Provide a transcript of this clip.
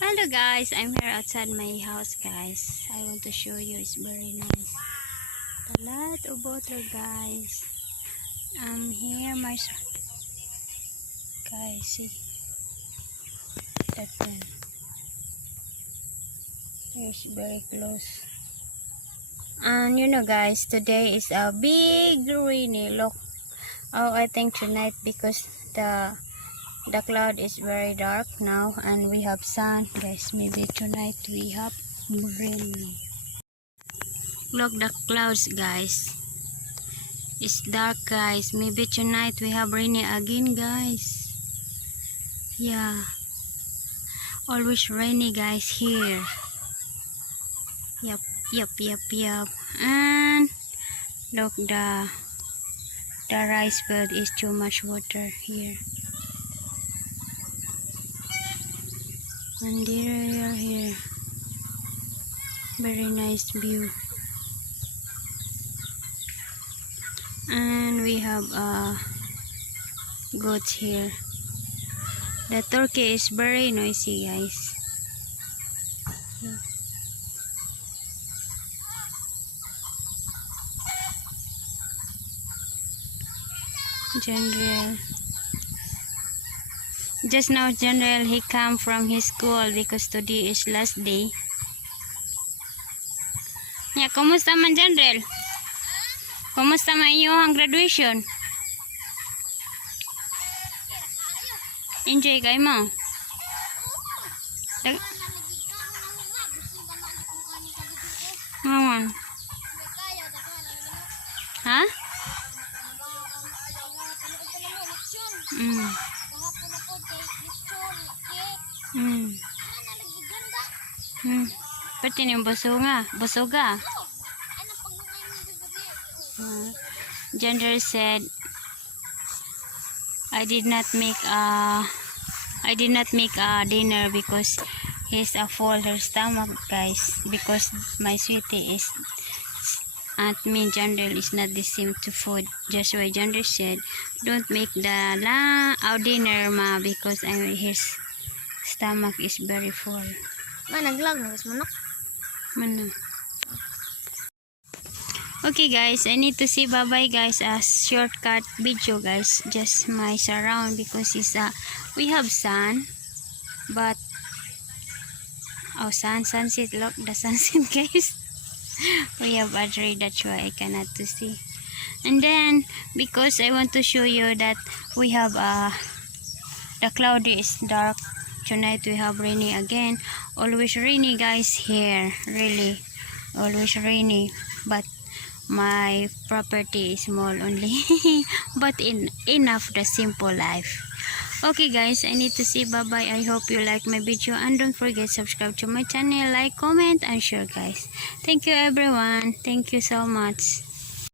Hello guys, I'm here outside my house guys. I want to show you, it's very nice. A lot of water guys. I'm here guys, see that one. It's very close. And you know guys, today is a big rainy. Look. Oh, I think tonight because the cloud is very dark now and we have sun guys. Maybe tonight we have rain. Look the clouds guys. It's dark guys. Maybe tonight we have rainy again guys. Yeah. Always rainy guys here. Yep. And look the rice field is too much water here. And there here. Very nice view. And we have goats here. The turkey is very noisy guys. General. Just now General he come from his school because today is last day. Ya, kumusta man General? Kumusta man iyong graduation? Enjoy kayo mo? Ngawan. Ha? Pati yung basoga. Gender said, I did not make a dinner because he's full her stomach guys, because my sweetie is at me Gender is not the same to food. Just why Gender said, don't make our dinner ma because his stomach is very full. Naglag na guys manok. Mana? Okay guys, I need to say bye bye guys. A shortcut video guys, just my surround because it's we have sun, but sunset. Look the sunset guys. We have a tree, that's why I cannot to see. And then because I want to show you that we have the cloud is dark. Tonight we have rainy again. Always rainy guys here, really always rainy, but my property is small only but enough the simple life. Okay guys, I need to say bye bye. I hope you like my video and don't forget subscribe to my channel, like, comment and share guys. Thank you everyone, thank you so much.